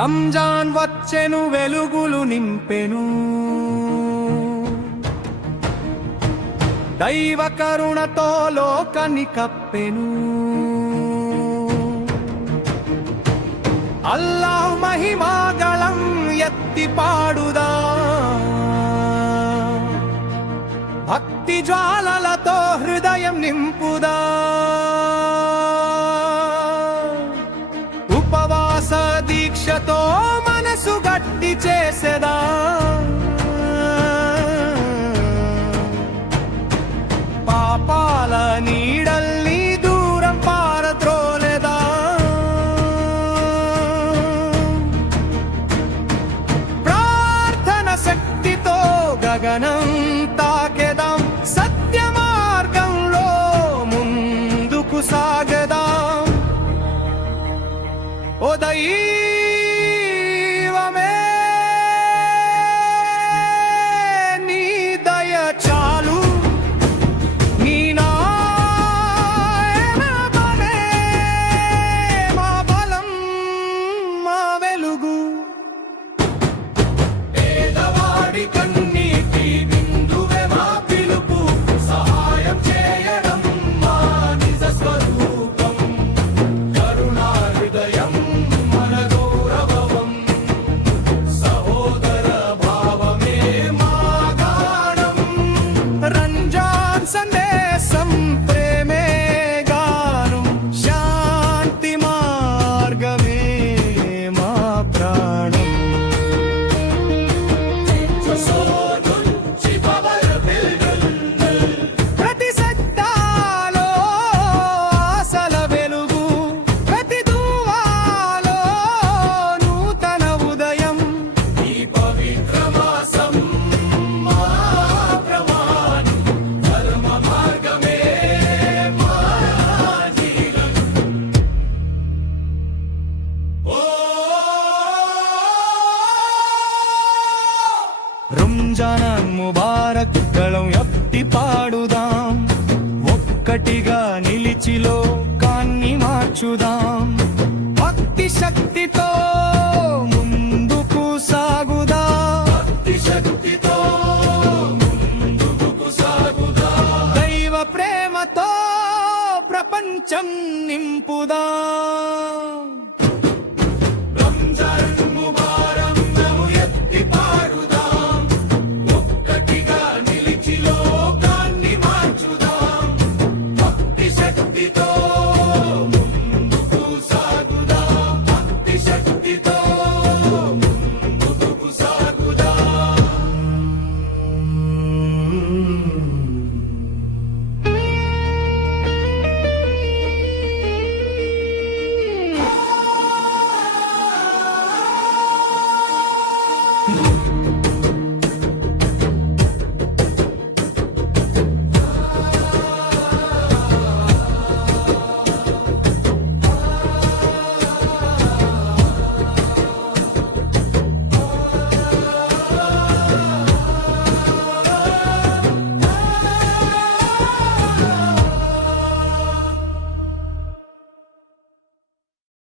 రంజాన్ వచ్చెను వెలుగులు నింపెను దైవ కరుణతో లోకాన్ని కప్పెను అల్లాహ్ మహిమాగళం ఎత్తి పాడుదా భక్తి జ్వాలలతో హృదయం నింపుదా ఉపవాస దీక్షతో మనసు గట్టి చేసేదా పాపాల నీడల్ని దూరం పారద్రోలెదా ప్రార్థన శక్తితో గగనం తాకెదాం సత్య మార్గంలో ముందుకు సాగదాం ఓ దైవమే నీ దయ చాలు నీ నామమే మా బలం మా వెలుగు పేదవాడి కన్నీటి బిందువే మా పిలుపు సహాయం చేయడం మా నిజ స్వరూపం కరుణా హృదయం మన గౌరవం సహోదర భావమే మా గానం రంజాన్ సందేశం ప్రేమే గానం శాంతి మార్గమే మా ప్రాణం ప్రతి సత్తాలో ఆశల వెలుగు ప్రతి దువాలో నూతన ఉదయం ఈ పవిత్ర మాసం మా ప్రమాణం ధర్మ మార్గమే మా జీవనం రంజాన్ ముబారక్ గళం ఎత్తి పాడుదాం ఒక్కటిగా నిలిచి లోకాన్ని మార్చుదాం భక్తి శక్తితో ముందుకు సాగుదా దైవ ప్రేమతో ప్రపంచం నింపుదా